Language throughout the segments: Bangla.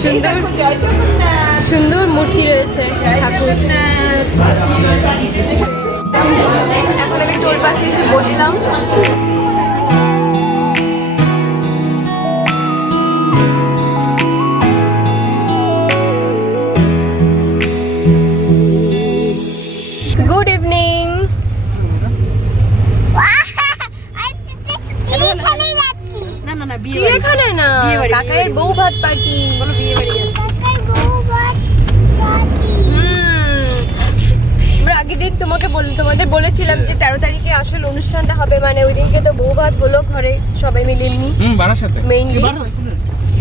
সুন্দর সুন্দর মূর্তি রয়েছে ঠাকুর। এখন আমি টোল পাশে এসে বসলাম। Good evening. চিড়িয়াখানায় না, কাকাইয়ের বউ ভাত পার্টি। বলো বিয়ে বাড়ি যাচ্ছি। আগের দিন তোমাদের বলেছিলাম যে 13 তারিখে আসল অনুষ্ঠানটা হবে, মানে ওই দিনকে তো বউ ভাত হলো ঘরে সবাই মিলে এমনি মেইনলি।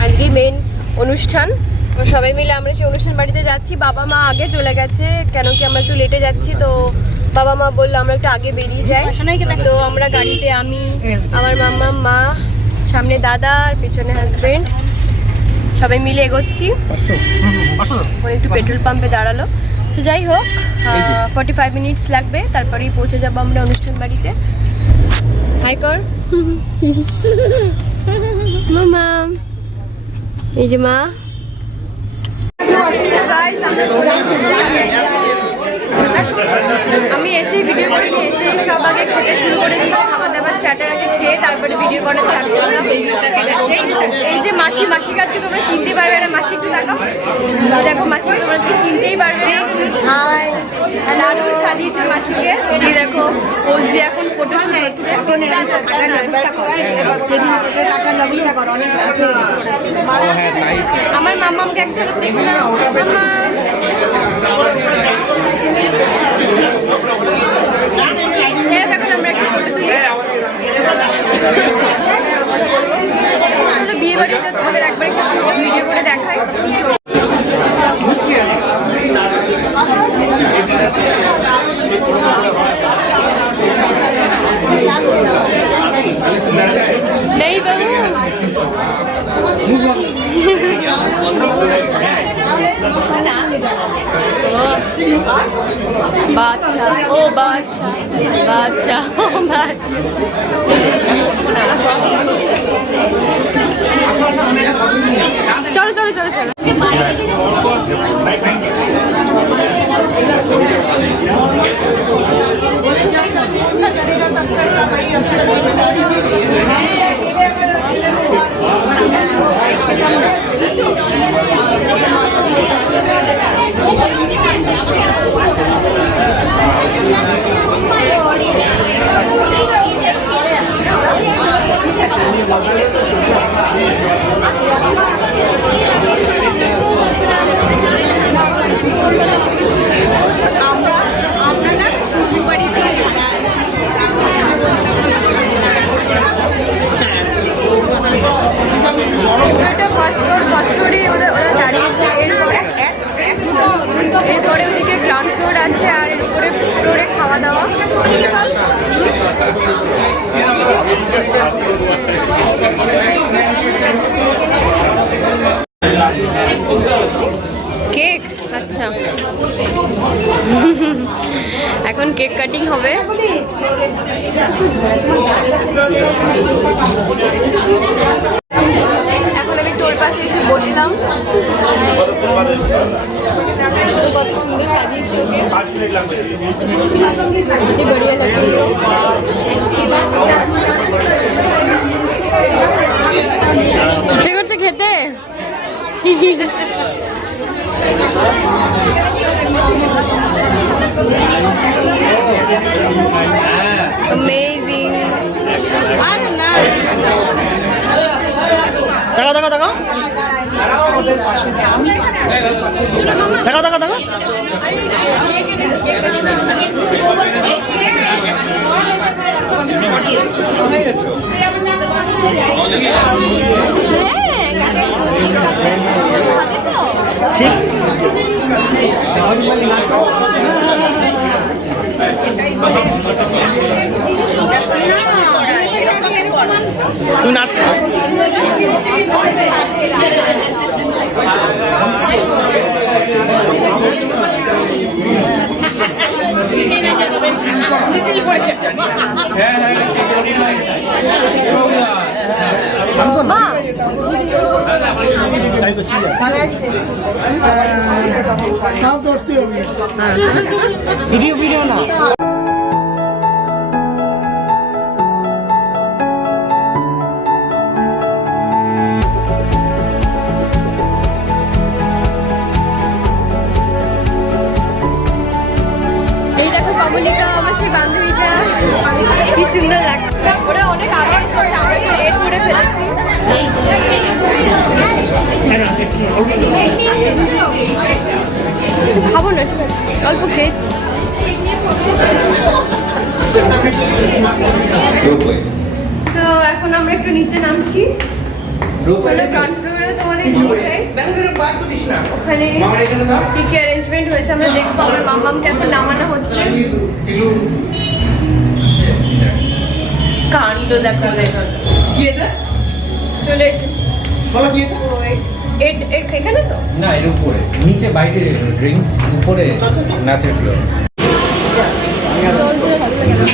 আজকে মেইন অনুষ্ঠান, সবাই মিলে আমরা সেই অনুষ্ঠান বাড়িতে যাচ্ছি। বাবা মা আগে চলে গেছে, কেন কি আমরা একটু লেটে যাচ্ছি, তো বাবা মা বললো আমরা একটু আগে বেরিয়ে যাই। তো আমরা গাড়িতে আমি, আমার মাম্মা, মা, সামনে দাদা আর পিছনে হাজবেন্ড সবাই মিলে এগোচ্ছি। একটু পেট্রোল পাম্পে দাঁড়ালো। তো যাই হোক, 45 মিনিটস লাগবে, তারপরেই পৌঁছে যাবো আমরা অনুষ্ঠান বাড়িতে। হাই কর মামা, এই যে মা। আমি এসেই ভিডিও করে নিয়ে এসে সব আগে খেতে শুরু করে দিয়েছি। খাবার দাবার স্টার্টার আগে খেয়ে তারপরে ভিডিও করা স্টার্ট করলাম। এই যে মাসিকাকে তোমরা চিনতে পারবে না। মাসি একটু দেখাও, দেখো মাসিকে তোমরা কি চিনতেই পারবে না। লাডু সাজিয়েছে মাসিকে, এই দেখো পোজ দিয়ে এখন ফটো শুট হচ্ছে। আমার মামাকে একটা দেখো না, মামা দেখুন আমরা একটা ফটো তুলি। বিয়ে বাড়িতে তোমাদের একবার একটা ভিডিও করে দেখাই। नहीं बहू बादशाह, ओ बादशाह, बादशाह, ओ बादशाह। चलो चलो चलो चलो। এরপরে ওদিকে গ্রাউন্ড ফ্লোর আছে আর এর উপরে ফ্লোরে খাওয়া দাওয়া। কেক, আচ্ছা এখন কেক কাটিং হবে। এখন আমি টোল পাশে এসে বসলাম। কত সুন্দর সাজিয়েছে ওকে, বড়িয়া লাগে। ইচ্ছে করছে খেতে। Amazing. দেখো দেখো দেখো দেখো দেখো দেখো। তুই নাচ ভিডিও না এই দেখো কমলিকা আমার সেই বান্ধবীটা কি সুন্দর লাগছে। ওরা অনেক আগে এসেছে, আমরা একটু লেট করে ফেলেছি। খাবো না, ঠিক আছে, অল্প খেয়েছি। তো এখন আমরা একটু নিচে নামছি। গ্রাউন্ড ফ্লোরে তোমাদের ওখানে কি কি অ্যারেঞ্জমেন্ট হয়েছে আমরা দেখবো। আমার মামামকে এখন নামানো হচ্ছে। কাণ্ড দেখো দেখো, চলে এসেছি। এখানে তো না, এর উপরে নিচে বাইরে ড্রিঙ্কস, উপরে নাচের ফ্লোর। চলছে ভালো লাগে না।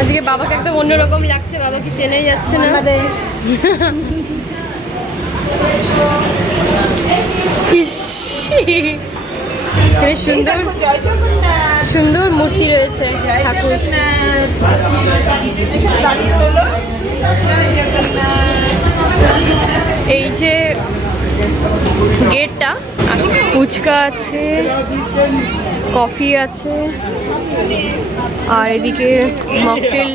আজকে বাবাকে একদম অন্যরকম লাগছে, বাবা কি চেনেই যাচ্ছে না। ইস, এখানে সুন্দর সুন্দর মূর্তি রয়েছে ঠাকুর। এই যে গেটটা, ফুচকা আছে, কফি আছে, আর এদিকে মকটেল।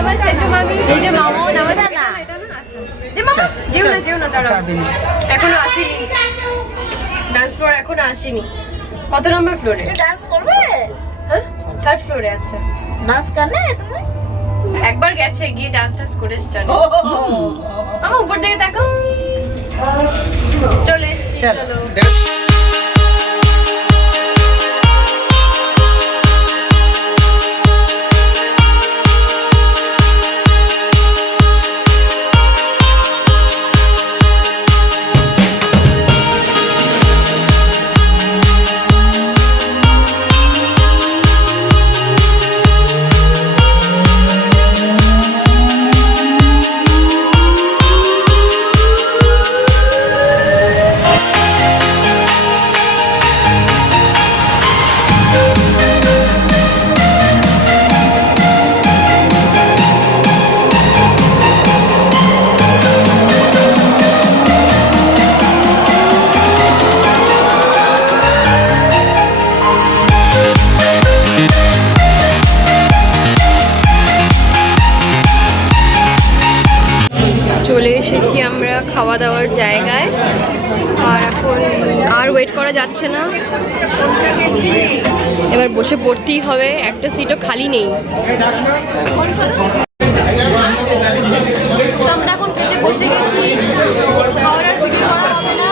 আমার সেজু মামি, এই যে মামাও নামাচ্ছে না। যেও না দাঁড়াও, এখনো আসেনি ডান্স ফ্লোর, এখনো আসেনি। কত নম্বর ফ্লোরে ডান্স করবে? হ্যাঁ, থার্ড ফ্লোরে। আচ্ছা, নাচ কানে তুমি একবার গেছে, গিয়ে ডান্স টান্স করে এসছে। আমার উপর দিকে তাকাও, চলে এসছি। চলো চলে এসেছি আমরা খাওয়া দাওয়ার জায়গায়। আর এখন আর ওয়েট করা যাচ্ছে না, এবার বসে পড়তেই হবে, একটা সিটও খালি নেই। আমরা এখন খেতে বসে গেছি, খাওয়ার আর ভিডিও করা হবে না।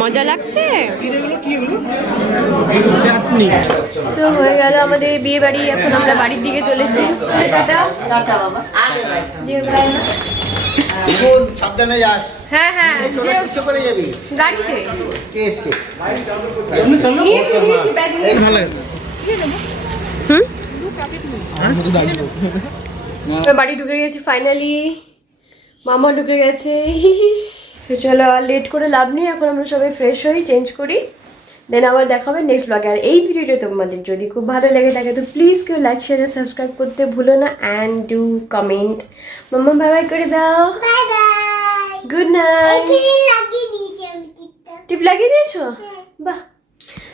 মজা লাগছে। তো হয়ে গেল আমাদের বিয়ে বাড়ি, এখন আমরা বাড়ির দিকে চলেছি। সাবধানে যাস। হ্যাঁ হ্যাঁ, কিসে করে যাবি? গাড়িতে কে এসছে? নিয়েছি ব্যাগ নিয়ে। হুম আমরা বাড়ি ঢুকে গেছি ফাইনালি, মামা ঢুকে গেছে। তো চলো আর লেট করে লাভ নেই, এখন আমরা সবাই ফ্রেশ হই, চেঞ্জ করি, দেন আবার দেখা হবে নেক্সট ব্লগে। আর এই ভিডিওটা তোমাদের যদি খুব ভালো লেগে থাকে তো প্লিজ কেউ লাইক শেয়ার আর সাবস্ক্রাইব করতে ভুলো না, and do comment. Mamma bye bye করে দাও, বাই বাই। Good night. লাগিয়ে দিয়েছি আমি টিপটা। টিপ লাগিয়ে দিয়েছো? বাহ,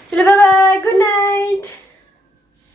চলো বাই বাই, গুড নাইট।